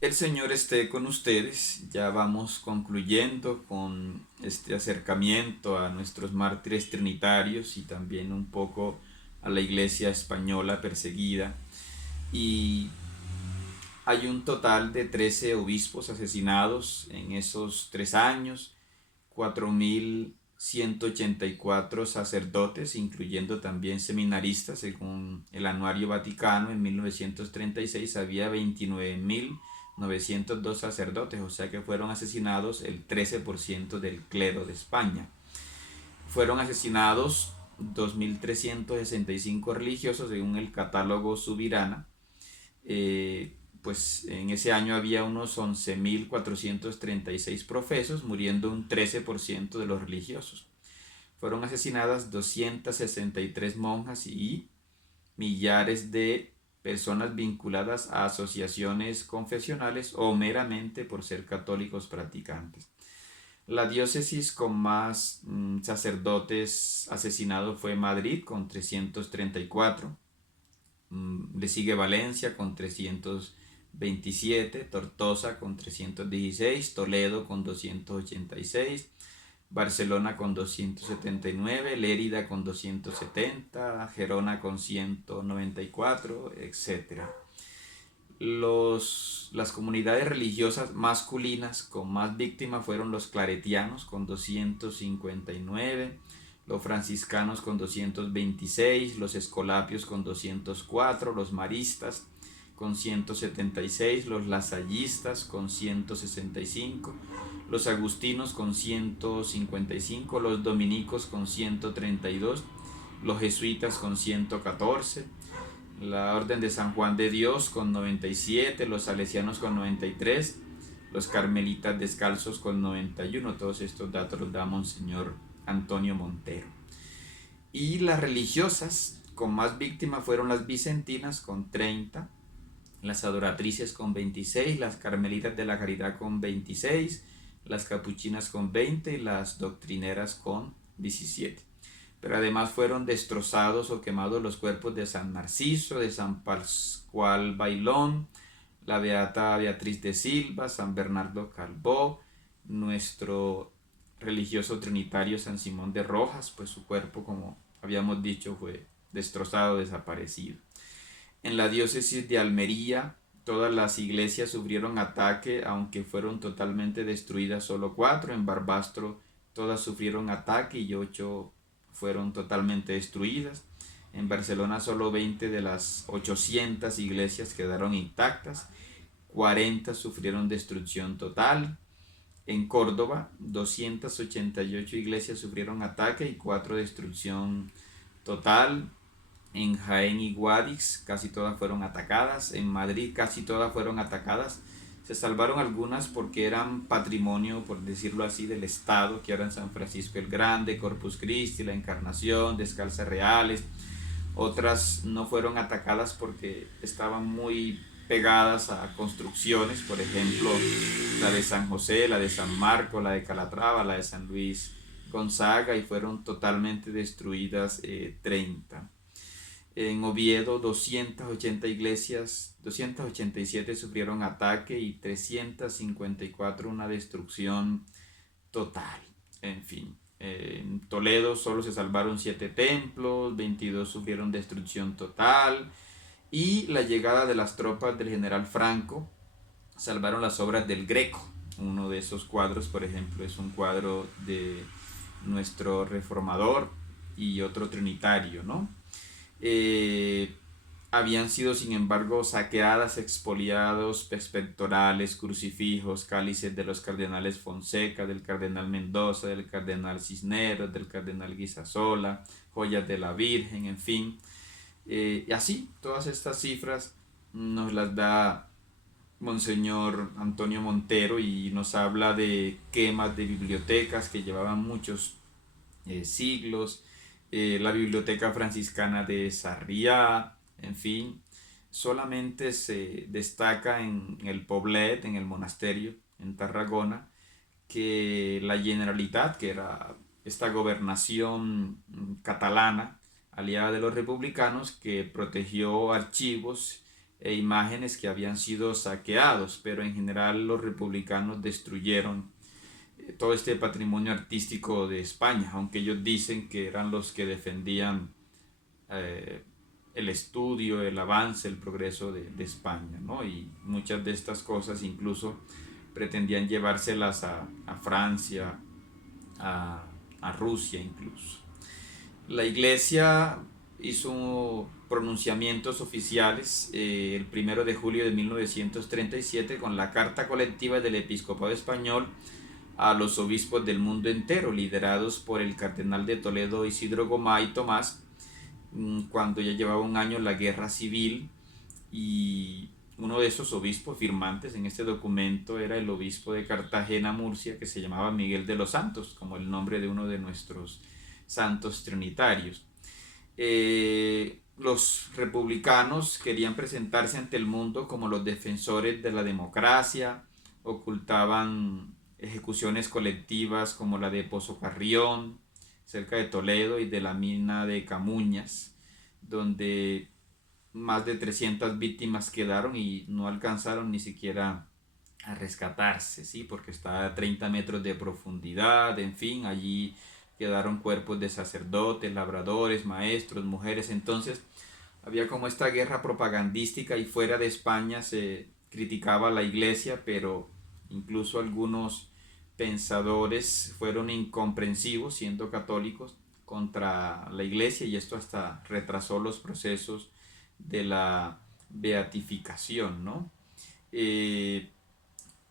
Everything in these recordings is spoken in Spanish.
El Señor esté con ustedes. Ya vamos concluyendo con este acercamiento a nuestros mártires trinitarios y también un poco a la iglesia española perseguida. Y hay un total de 13 obispos asesinados en esos 3 años, 4.184 sacerdotes, incluyendo también seminaristas. Según el Anuario Vaticano, en 1936 había 29.902 sacerdotes, o sea que fueron asesinados el 13% del clero de España. Fueron asesinados 2.365 religiosos según el catálogo Subirana. Pues en ese año había unos 11.436 profesos, muriendo un 13% de los religiosos. Fueron asesinadas 263 monjas y millares de personas vinculadas a asociaciones confesionales o meramente por ser católicos practicantes. La diócesis con más sacerdotes asesinados fue Madrid con 334. Le sigue Valencia con 327, Tortosa con 316, Toledo con 286, Barcelona con 279, Lérida con 270, Gerona con 194, etc. Las comunidades religiosas masculinas con más víctimas fueron los claretianos con 259, los franciscanos con 226, los escolapios con 204, los maristas con 176, los lasallistas con 165, los agustinos con 155, los dominicos con 132, los jesuitas con 114, la Orden de San Juan de Dios con 97, los salesianos con 93, los carmelitas descalzos con 91. Todos estos datos los da Monseñor Antonio Montero. Y las religiosas con más víctimas fueron las vicentinas con 30, las adoratrices con 26, las carmelitas de la caridad con 26, las capuchinas con 20 y las doctrineras con 17. Pero además fueron destrozados o quemados los cuerpos de San Narciso, de San Pascual Bailón, la Beata Beatriz de Silva, San Bernardo Calvó, nuestro religioso trinitario San Simón de Rojas, pues su cuerpo, como habíamos dicho, fue destrozado, desaparecido. En la diócesis de Almería, todas las iglesias sufrieron ataque, aunque fueron totalmente destruidas solo 4. En Barbastro todas sufrieron ataque y 8 fueron totalmente destruidas. En Barcelona solo 20 de las 800 iglesias quedaron intactas, 40 sufrieron destrucción total. En Córdoba, 288 iglesias sufrieron ataque y 4 destrucción total. En Jaén y Guadix casi todas fueron atacadas. En Madrid casi todas fueron atacadas. Se salvaron algunas porque eran patrimonio, por decirlo así, del Estado, que eran San Francisco el Grande, Corpus Christi, la Encarnación, Descalzas Reales. Otras no fueron atacadas porque estaban muy pegadas a construcciones, por ejemplo, la de San José, la de San Marco, la de Calatrava, la de San Luis Gonzaga, y fueron totalmente destruidas 30. En Oviedo 280 iglesias, 287 sufrieron ataque y 354 una destrucción total. En fin, en Toledo solo se salvaron 7 templos, 22 sufrieron destrucción total, y la llegada de las tropas del general Franco salvaron las obras del Greco. Uno de esos cuadros, por ejemplo, es un cuadro de nuestro reformador y otro trinitario, ¿no? eh, Habían sido sin embargo saqueadas, expoliados pectorales, crucifijos, cálices de los cardenales Fonseca, del cardenal Mendoza, del cardenal Cisneros, del cardenal Guisasola, joyas de la Virgen, en fin. Y así, todas estas cifras nos las da Monseñor Antonio Montero y nos habla de quemas de bibliotecas que llevaban muchos siglos, la Biblioteca Franciscana de Sarriá, en fin. Solamente se destaca en el Poblet, en el monasterio, en Tarragona, que la Generalitat, que era esta gobernación catalana, aliada de los republicanos, que protegió archivos e imágenes que habían sido saqueados, pero en general los republicanos destruyeron todo este patrimonio artístico de España, aunque ellos dicen que eran los que defendían eh, el estudio, el avance, el progreso de España, ¿no? Y muchas de estas cosas incluso pretendían llevárselas a Francia, a, a Rusia incluso. La iglesia hizo pronunciamientos oficiales el 1 de julio de 1937 con la Carta Colectiva del Episcopado Español a los obispos del mundo entero, liderados por el cardenal de Toledo Isidro Gomay Tomás, cuando ya llevaba un año la guerra civil, y uno de esos obispos firmantes en este documento era el obispo de Cartagena, Murcia, que se llamaba Miguel de los Santos, como el nombre de uno de nuestros santos trinitarios. Los republicanos querían presentarse ante el mundo como los defensores de la democracia, ocultaban ejecuciones colectivas como la de Pozo Carrión, cerca de Toledo, y de la mina de Camuñas, donde más de 300 víctimas quedaron y no alcanzaron ni siquiera a rescatarse, ¿sí? Porque está a 30 metros de profundidad, en fin, allí quedaron cuerpos de sacerdotes, labradores, maestros, mujeres. Entonces había como esta guerra propagandística, y fuera de España se criticaba a la iglesia, pero incluso algunos pensadores fueron incomprensivos, siendo católicos, contra la iglesia, y esto hasta retrasó los procesos de la beatificación, ¿no?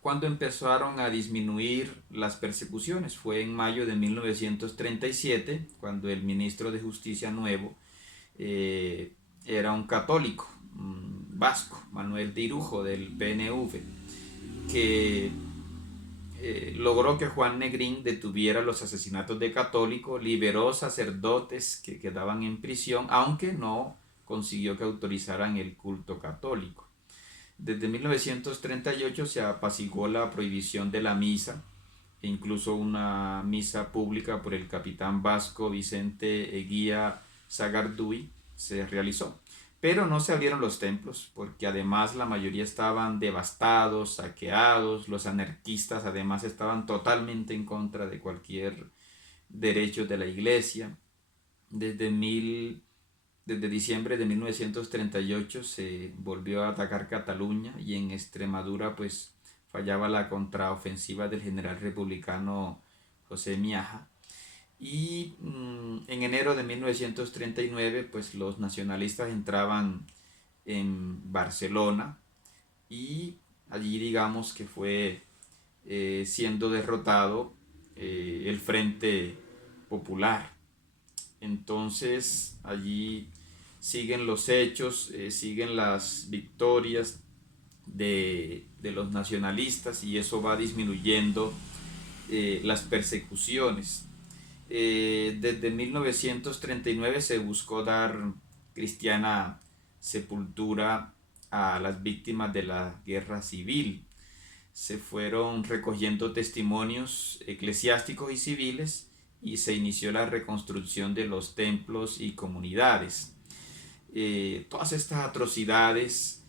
Cuando empezaron a disminuir las persecuciones fue en mayo de 1937, cuando el ministro de Justicia nuevo era un católico vasco, Manuel de Irujo, del PNV, que logró que Juan Negrín detuviera los asesinatos de católicos, liberó sacerdotes que quedaban en prisión, aunque no consiguió que autorizaran el culto católico. Desde 1938 se apaciguó la prohibición de la misa, e incluso una misa pública por el capitán vasco Vicente Eguía Sagarduy se realizó. Pero no se abrieron los templos, porque además la mayoría estaban devastados, saqueados. Los anarquistas además estaban totalmente en contra de cualquier derecho de la iglesia. Desde diciembre de 1938 se volvió a atacar Cataluña, y en Extremadura pues fallaba la contraofensiva del general republicano José Miaja. Y en enero de 1939 pues los nacionalistas entraban en Barcelona, y allí digamos que fue siendo derrotado el Frente Popular. Entonces allí siguen los hechos, siguen las victorias de los nacionalistas, y eso va disminuyendo las persecuciones. Desde 1939 se buscó dar cristiana sepultura a las víctimas de la guerra civil. Se fueron recogiendo testimonios eclesiásticos y civiles, y se inició la reconstrucción de los templos y comunidades. Todas estas atrocidades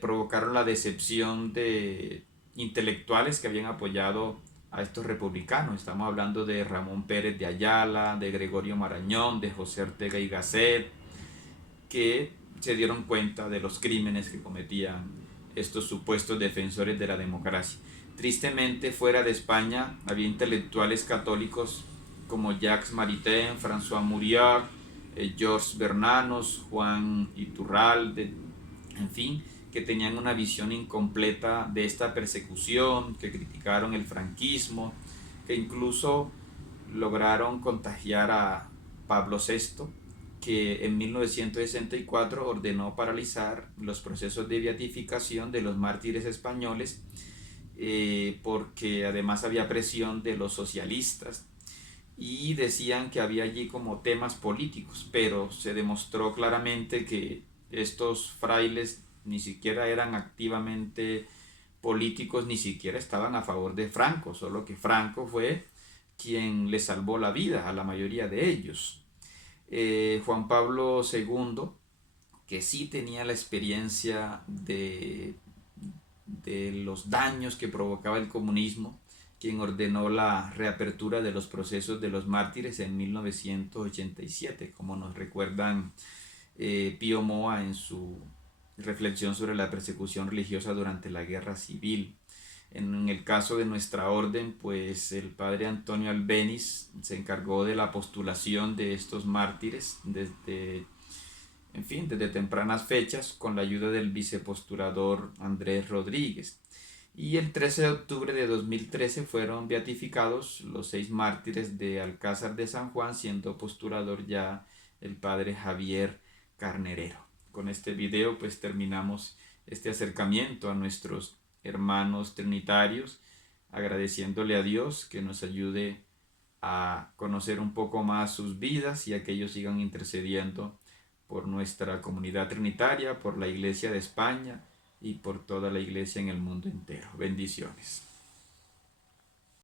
provocaron la decepción de intelectuales que habían apoyado a estos republicanos. Estamos hablando de Ramón Pérez de Ayala, de Gregorio Marañón, de José Ortega y Gasset, que se dieron cuenta de los crímenes que cometían estos supuestos defensores de la democracia. Tristemente, fuera de España había intelectuales católicos como Jacques Maritain, François Mauriac, Georges Bernanos, Juan Iturralde, en fin, que tenían una visión incompleta de esta persecución, que criticaron el franquismo, que incluso lograron contagiar a Pablo VI, que en 1964 ordenó paralizar los procesos de beatificación de los mártires españoles, porque además había presión de los socialistas, y decían que había allí como temas políticos, pero se demostró claramente que estos frailes ni siquiera eran activamente políticos, ni siquiera estaban a favor de Franco, solo que Franco fue quien le salvó la vida a la mayoría de ellos. Juan Pablo II que sí tenía la experiencia de los daños que provocaba el comunismo, quien ordenó la reapertura de los procesos de los mártires en 1987, como nos recuerdan Pío Moa en su reflexión sobre la persecución religiosa durante la guerra civil. En el caso de nuestra orden, pues el padre Antonio Albéniz se encargó de la postulación de estos mártires desde tempranas fechas con la ayuda del vicepostulador Andrés Rodríguez. Y el 13 de octubre de 2013 fueron beatificados los 6 mártires de Alcázar de San Juan, siendo postulador ya el padre Javier Carnerero. Con este video pues terminamos este acercamiento a nuestros hermanos trinitarios, agradeciéndole a Dios que nos ayude a conocer un poco más sus vidas y a que ellos sigan intercediendo por nuestra comunidad trinitaria, por la Iglesia de España y por toda la Iglesia en el mundo entero. Bendiciones.